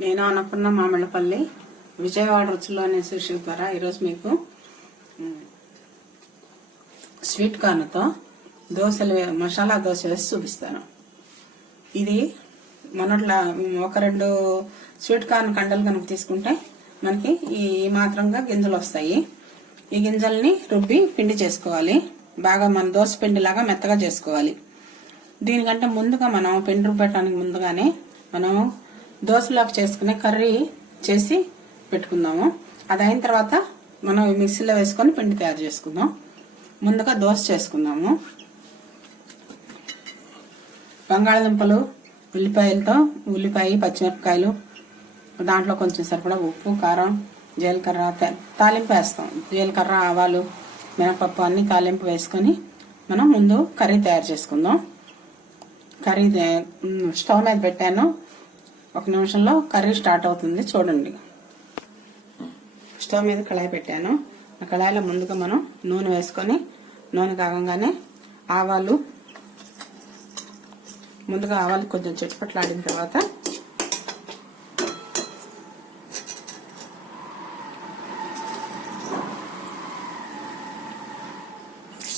నేను అన్నపూర్ణ మామిళ్ళపల్లి విజయవాడ రుచులు అనే శీర్షిక ద్వారా ఈరోజు మీకు స్వీట్ కార్న్తో దోశలు వే- మసాలా దోశ వేసి చూపిస్తాను. ఇది మొన్నట్లా ఒక రెండు స్వీట్ కార్న్ కండలు కనుక తీసుకుంటే మనకి ఈ ఈ మాత్రంగా గింజలు వస్తాయి. ఈ గింజల్ని రుబ్బి పిండి చేసుకోవాలి. బాగా మన దోశ పిండిలాగా మెత్తగా చేసుకోవాలి. దీనికంటే ముందుగా మనం పిండి రుబ్బటానికి ముందుగానే మనం దోశలోకి చేసుకునే కర్రీ చేసి పెట్టుకుందాము. అది అయిన తర్వాత మనం మిక్సీలో వేసుకొని పిండి తయారు చేసుకుందాం. ముందుగా దోశ చేసుకుందాము. బంగాళదుంపలు ఉల్లిపాయలతో ఉల్లిపాయ పచ్చిమిరపకాయలు దాంట్లో కొంచెం సరిపడా ఉప్పు కారం జీలకర్ర తాలింపు వేస్తాం. జీలకర్ర ఆవాలు మినపప్పు అన్ని తాలింపు వేసుకొని మనం ముందు కర్రీ తయారు చేసుకుందాం. కర్రీ స్టవ్ మీద పెట్టాను. ఒక నిమిషంలో కర్రీ స్టార్ట్ అవుతుంది. చూడండి. స్టవ్ మీద కళాయి పెట్టాను. ఆ కళాయిలో ముందుగా మనం నూనె వేసుకొని నూనె కాగంగానే ఆవాలు ముందుగా ఆవాలు కొంచెం చిట్పట్లాడిన తర్వాత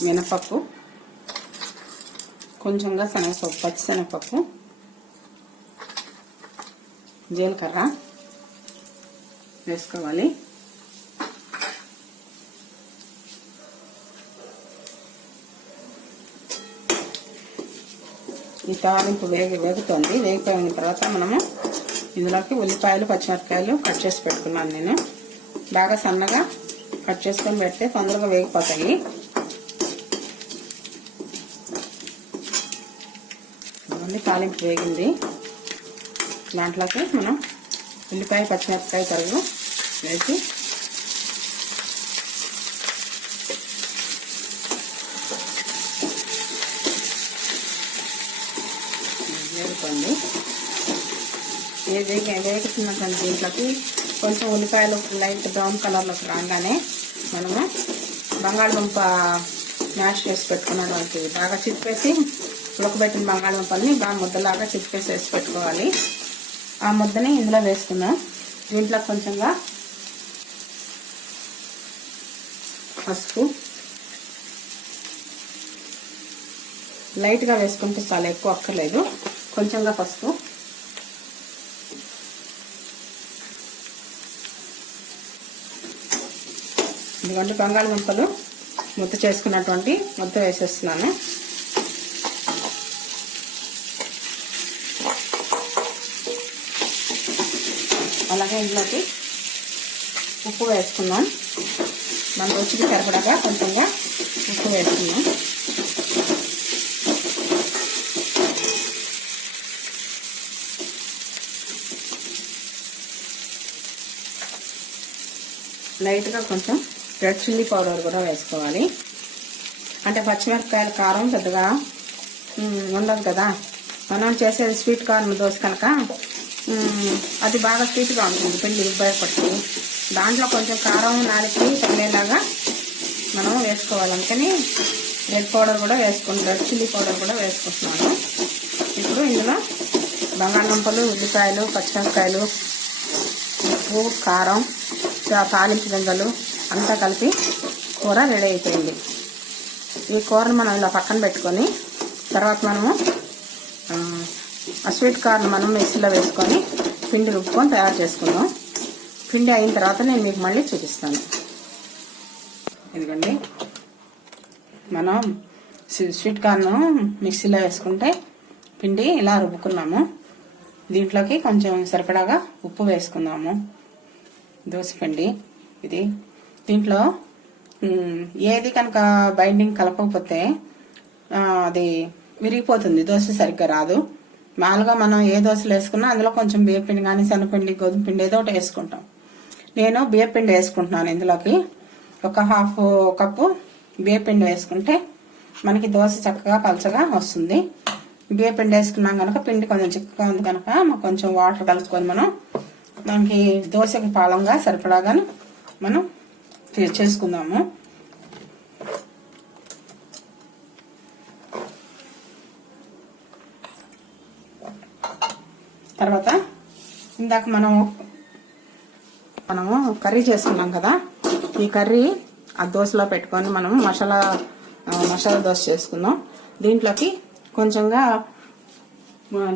మినపప్పు కొంచెంగా శనగపప్పు పచ్చి శనగపప్పు జీలకర్ర వేసుకోవాలి. ఈ తాలింపు వేగి వేగుతోంది. వేగిపోయిన తర్వాత మనము ఇందులోకి ఉల్లిపాయలు పచ్చిమిరపకాయలు కట్ చేసి పెట్టుకున్నాను నేను. బాగా సన్నగా కట్ చేసుకొని పెడితే తొందరగా వేగిపోతాయి. తాలింపు వేగింది. దాంట్లోకి మనం ఉల్లిపాయ పచ్చిమిరపకాయ తరుగు వేసి వేరుకోండి ఏ వేగ వేగుతున్నటువంటి దీంట్లోకి కొంచెం ఉల్లిపాయలు లైట్ బ్రౌన్ కలర్లోకి రాగానే మనము బంగాళదుంప మ్యాష్ చేసి పెట్టుకున్నటువంటి బాగా చిప్పేసి ఉడకబెట్టిన బంగాళదుంపల్ని బాగా ముద్దలాగా చిప్పేసి వేసి పెట్టుకోవాలి. ఆ ముద్దని ఇందులో వేసుకుందాం. దీంట్లో కొంచెంగా పసుపు. లైట్గా వేసుకుంటే చాలా ఎక్కువ అక్కర్లేదు. కొంచెంగా పసుపు. ఇదిగోండి బంగాళదుంపలు ముద్ద చేసుకున్నటువంటి ముద్ద వేసేస్తున్నాను. ఇంట్లోకి ఉప్పు వేసుకుందాం. మన రుచికి సరిపడగా కొంచెంగా ఉప్పు వేసుకుందాం. లైట్గా కొంచెం రెడ్ చిల్లీ పౌడర్ కూడా వేసుకోవాలి. అంటే పచ్చిమిరపకాయల కారం పెద్దగా ఉండదు కదా. మనం చేసేది స్వీట్ కార్న్ దోశ కనుక అది బాగా స్వీట్గా ఉంటుంది. పిండి ఉపయోగపడుతూ దాంట్లో కొంచెం కారం నాలికి తగిలేలాగా మనం వేసుకోవాలి. అందుకని రెడ్ పౌడర్ కూడా వేసుకుంటాం చిల్లీ పౌడర్ కూడా వేసుకుంటున్నాను. ఇప్పుడు ఇందులో బంగాళదుంపలు ఉల్లిపాయలు పచ్చిమిరపకాయలు ఉప్పు కారం తాలింపు గింజలు అంతా కలిపి కూర రెడీ అయిపోయింది. ఈ కూరను మనం ఇలా పక్కన పెట్టుకొని తర్వాత మనము ఆ స్వీట్ కార్న్ మనం మిక్సీలో వేసుకొని పిండి రుబ్బుకొని తయారు చేసుకుందాం. పిండి అయిన తర్వాత నేను మీకు మళ్ళీ చూపిస్తాను. ఎందుకండి మనం స్వీట్ కార్న్ మిక్సీలో వేసుకుంటే పిండి ఇలా రుబ్బుకున్నాము. దీంట్లోకి కొంచెం సరిపడాగా ఉప్పు వేసుకుందాము. దోసపిండి ఇది. దీంట్లో ఏది కనుక బైండింగ్ కలపకపోతే అది విరిగిపోతుంది. దోశ సరిగ్గా రాదు. మామూలుగా మనం ఏ దోశలు వేసుకున్నా అందులో కొంచెం బియ్యపిండి కానీ శనగపిండి గోధుమ పిండి ఏదో ఒకటి వేసుకుంటాం. నేను బియ్యపిండి వేసుకుంటున్నాను ఇందులోకి. ఒక హాఫ్ కప్పు బియ్యపిండి వేసుకుంటే మనకి దోశ చక్కగా పలచగా వస్తుంది. బియ్యపిండి వేసుకున్నాం కనుక పిండి కొంచెం చిక్కగా ఉంది కనుక కొంచెం వాటర్ కలుపుకొని మనం మనకి దోశకి పాలంగా సరిపడాగాను మనం చేసుకుందాము. తర్వాత ఇందాక మనం మనము కర్రీ చేసుకున్నాం కదా ఈ కర్రీ ఆ దోశలో పెట్టుకొని మనం మసాలా మసాలా దోశ చేసుకుందాం. దీంట్లోకి కొంచెంగా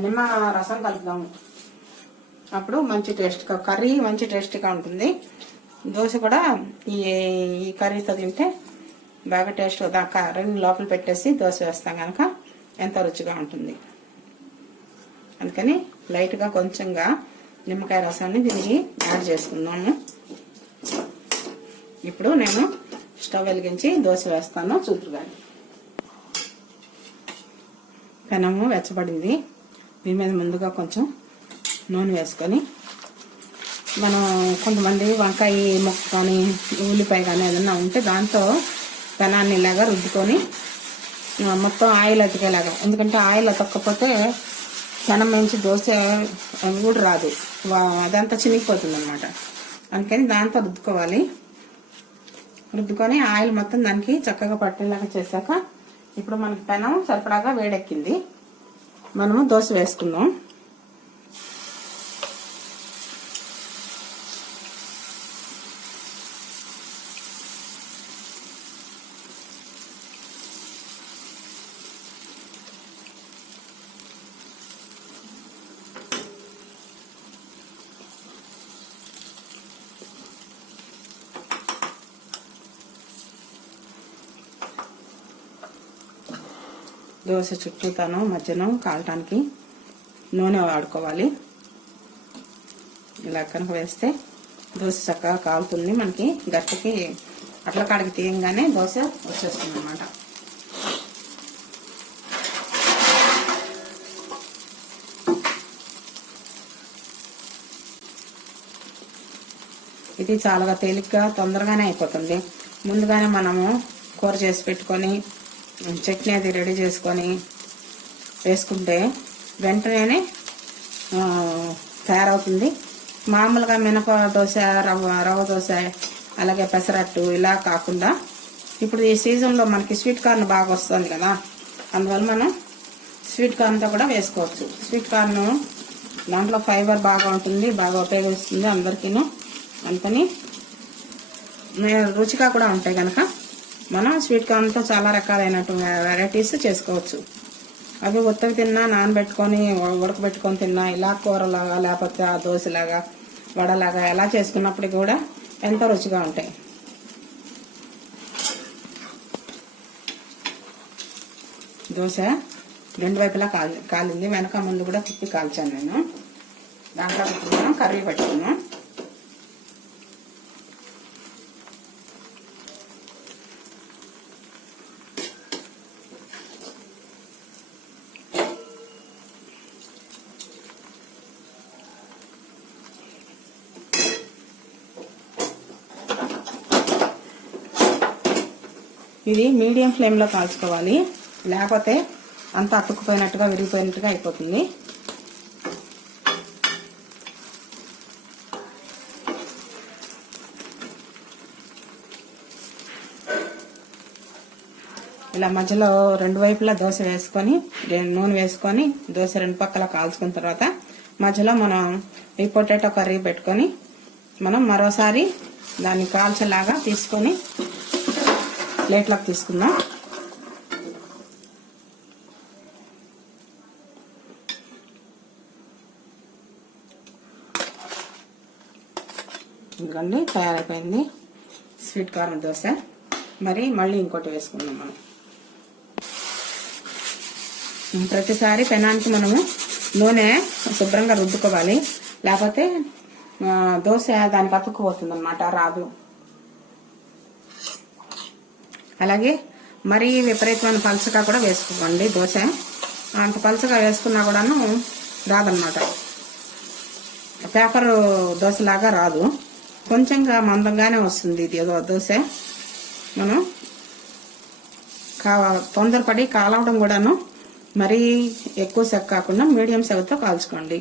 నిమ్మ రసం కలుపుదాము అప్పుడు మంచి టేస్ట్గా కర్రీ మంచి టేస్ట్గా ఉంటుంది. దోశ కూడా ఈ ఈ కర్రీతో తింటే బాగా టేస్ట్ ఆ కర్రీని లోపల పెట్టేసి దోశ వేస్తాం కనుక ఎంతో రుచిగా ఉంటుంది. అందుకని లైట్గా కొంచెంగా నిమ్మకాయ రసాన్ని దీనికి యాడ్ చేసుకుందాము. ఇప్పుడు నేను స్టవ్ వెలిగించి దోశ వేస్తాను. కానీ పెనము వెచ్చబడింది. దీని మీద ముందుగా కొంచెం నూనె వేసుకొని మనం కొంతమంది వంకాయ ముక్క కానీ ఉల్లిపాయ కానీ ఏదన్నా ఉంటే దాంతో పెనాన్ని ఇలాగా రుద్దుకొని మొత్తం ఆయిల్ అతికేలాగా. ఎందుకంటే ఆయిల్ అతక్కపోతే పెనం నుంచి దోశ కూడా రాదు. వా- అదంతా చినిగిపోతుంది అనమాట అందుకని దాంతో రుద్దుకోవాలి. రుద్దుకొని ఆయిల్ మొత్తం దానికి చక్కగా పట్టేలాగా చేశాక ఇప్పుడు మనకి పెనం సరిపడాగా వేడెక్కింది. మనము దోశ వేసుకుందాం. దోశ చుట్టూతాను మధ్యన కాలటానికి. నూనె వాడుకోవాలి. ఇలా కనుక వేస్తే దోశ చక్కగా కాలుతుంది. మనకి గట్టికి అట్ల కాడికి తీయంగానే దోశ వచ్చేస్తుంది అనమాట ఇది చాలా తేలిగ్గా తొందరగానే అయిపోతుంది. ముందుగానే మనము కూర చేసి పెట్టుకొని చట్నీ అది రెడీ చేసుకొని వేసుకుంటే వెంటనే తయారవుతుంది. మామూలుగా మినప దోశ రవ్వ రవ్వ దోశ అలాగే పెసరట్టు ఇలా కాకుండా ఇప్పుడు ఈ సీజన్లో మనకి స్వీట్ కార్న్ బాగా వస్తుంది కదా అందువల్ల మనం స్వీట్ కార్న్తో కూడా వేసుకోవచ్చు. స్వీట్ కార్న్ దాంట్లో ఫైబర్ బాగా ఉంటుంది బాగా ఉపయోగిస్తుంది అందరికీను. అందుకని రుచిగా కూడా ఉంటాయి కనుక మనం స్వీట్ కార్న్తో చాలా రకాలైనటువంటి వెరైటీస్ చేసుకోవచ్చు. అవి ఉత్తవి తిన్నా నానబెట్టుకొని ఉడకబెట్టుకొని తిన్నా ఇలా కూరలాగా లేకపోతే ఆ దోశలాగా వడలాగా ఎలా చేసుకున్నప్పుడు కూడా ఎంతో రుచిగా ఉంటాయి. దోశ రెండు వైపులా కాలి కాలింది. వెనక ముందు కూడా తిప్పి కాల్చాను నేను. దాంట్లో కర్రీ పెట్టుకున్నాం. ఇది మీడియం ఫ్లేమ్లో కాల్చుకోవాలి. లేకపోతే అంత అతుక్కుపోయినట్టుగా విరిగిపోయినట్టుగా అయిపోతుంది. ఇలా మధ్యలో రెండు వైపులా దోశ వేసుకొని నూనె వేసుకొని దోశ రెండు పక్కల కాల్చుకున్న తర్వాత మధ్యలో మనం ఈ పొటాటో కర్రీ పెట్టుకొని మనం మరోసారి దాన్ని కాల్చేలాగా తీసుకొని ప్లేట్లోకి తీసుకుందాం. ఎందుకండి తయారైపోయింది. స్వీట్ కారం దోశ. మరి మళ్ళీ ఇంకోటి వేసుకుందాం మనం. ప్రతిసారి పెనానికి మనము నూనె శుభ్రంగా రుద్దుకోవాలి. లేకపోతే దోశ దానికి అతుక్కుపోతుంది అనమాట రాదు. అలాగే మరీ విపరీతమైన పలుచగా కూడా వేసుకోకండి దోశ. అంత పలుచగా వేసుకున్నా కూడాను రాదనమాట పేపర్ దోశలాగా రాదు. కొంచెంగా మందంగానే వస్తుంది ఇది ఏదో దోశ. మనం కా తొందరపడి కాలవడం కూడాను మరీ ఎక్కువ సెక్ కాకుండా మీడియం సెగతో కాల్చుకోండి.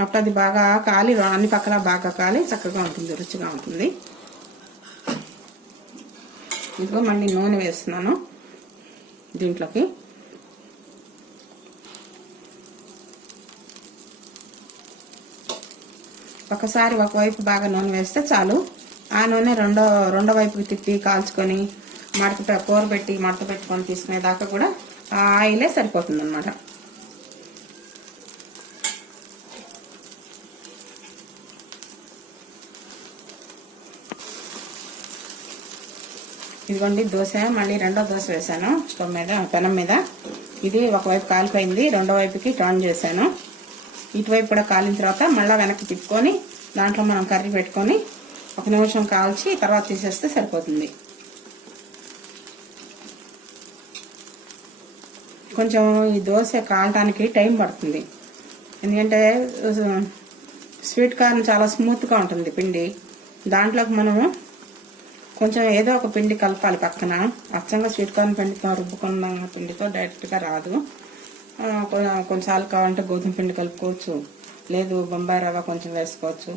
అప్పుడు అది బాగా కాలి అన్ని పక్కల బాగా కాలి చక్కగా ఉంటుంది రుచిగా ఉంటుంది. ఇదిగో మళ్ళీ నూనె వేస్తున్నాను దీంట్లోకి. ఒకసారి ఒకవైపు బాగా నూనె వేస్తే చాలు. ఆ నూనె రెండో రెండో వైపుకి తిప్పి కాల్చుకొని మడత కూర పెట్టి మడత పెట్టుకొని తీసుకునేదాకా కూడా ఆ ఆయిలే సరిపోతుంది అనమాట ఇదిగోండి దోశ మళ్ళీ రెండో దోశ వేసాను స్టవ్ మీద పెనం మీద. ఇది ఒకవైపు కాలిపోయింది రెండో వైపుకి టర్న్ చేశాను. ఇటువైపు కూడా కాలిన తర్వాత మళ్ళీ వెనక్కి తిప్పుకొని దాంట్లో మనం కర్రీ పెట్టుకొని ఒక నిమిషం కాల్చి తర్వాత తీసేస్తే సరిపోతుంది. కొంచెం ఈ దోశ కాలటానికి టైం పడుతుంది. ఎందుకంటే స్వీట్ కార్న్ చాలా స్మూత్గా ఉంటుంది పిండి. దాంట్లోకి మనము కొంచెం ఏదో ఒక పిండి కలపాలి పక్కన. అచ్చంగా స్వీట్ కార్న్ పిండితో రుబ్బుకున్న పిండితో డైరెక్ట్గా రాదు. కొన్నిసార్లు కావాలంటే గోధుమ పిండి కలుపుకోవచ్చు. లేదు బొంబాయి రవ్వ కొంచెం వేసుకోవచ్చు.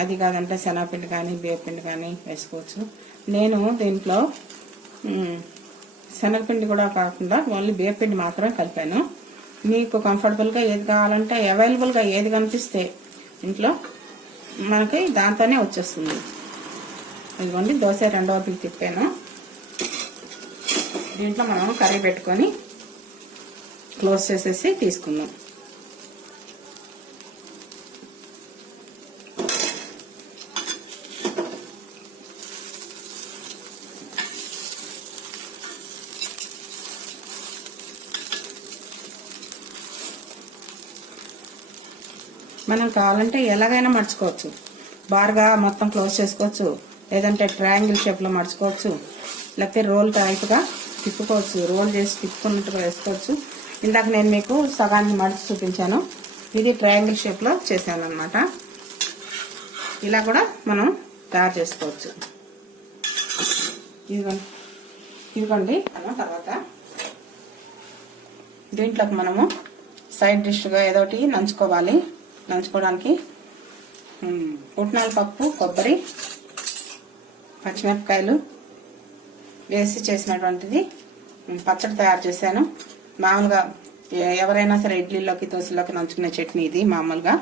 అది కాదంటే శనగపిండి కానీ బియ్యపిండి కానీ వేసుకోవచ్చు. నేను దీంట్లో శనగపిండి కూడా కాకుండా ఓన్లీ బియ్యపిండి మాత్రమే కలిపాను. మీకు కంఫర్టబుల్గా ఏది కావాలంటే అవైలబుల్గా ఏది కనిపిస్తే ఇంట్లో మనకి దాంతోనే వచ్చేస్తుంది. ఇదిగోండి దోశ రెండో వైపుకి తిప్పాను. దీంట్లో మనం కర్రీ పెట్టుకొని క్లోజ్ చేసేసి తీసుకుందాం. మనం కావాలంటే ఎలాగైనా మర్చుకోవచ్చు. బార్గా మొత్తం క్లోజ్ చేసుకోవచ్చు. లేదంటే ట్రయాంగిల్ షేప్లో మర్చుకోవచ్చు లేకపోతే రోల్ టైప్గా తిప్పుకోవచ్చు. రోల్ చేసి తిప్పుకున్నట్టుగా వేసుకోవచ్చు. ఇందాక నేను మీకు సగాన్ని మడిచి చూపించాను. ఇది ట్రయాంగిల్ షేప్లో చేశాను అనమాట ఇలా కూడా మనం తయారు చేసుకోవచ్చు. ఇదిగోండి. ఇదిగోండి. తర్వాత దీంట్లోకి మనము సైడ్ డిష్గా ఏదో ఒకటి నంచుకోవాలి. నంచుకోవడానికి ఉట్నాల పుట్నాల పప్పు కొబ్బరి పచ్చిమిరపకాయలు వేసి చేసినటువంటిది. పచ్చడి తయారు చేశాను. మామూలుగా ఎవరైనా సరే ఇడ్లీలోకి దోశలోకి నంచుకునే చట్నీ ఇది మామూలుగా.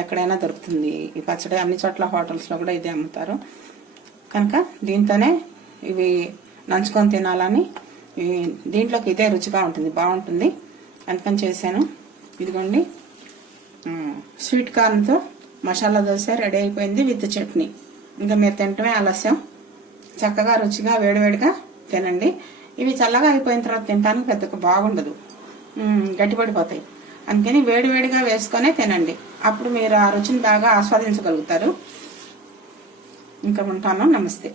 ఎక్కడైనా దొరుకుతుంది. ఈ పచ్చడి అన్ని చోట్ల హోటల్స్లో కూడా ఇదే అమ్ముతారు. కనుక దీంతోనే ఇవి నంచుకొని తినాలని దీంట్లోకి ఇదే రుచిగా ఉంటుంది బాగుంటుంది. అందుకని చేశాను. ఇదిగోండి. స్వీట్ కార్న్తో మసాలా దోశ రెడీ అయిపోయింది విత్ చట్నీ. ఇంకా మీరు తింటమే ఆలస్యం. చక్కగా రుచిగా వేడివేడిగా తినండి. ఇవి చల్లగా అయిపోయిన తర్వాత తినడానికి పెద్దగా బాగుండదు. గట్టిపడిపోతాయి. అందుకని వేడివేడిగా వేసుకొనే తినండి. అప్పుడు మీరు ఆ రుచిని బాగా ఆస్వాదించగలుగుతారు. ఇంకా ఉంటాను. నమస్తే.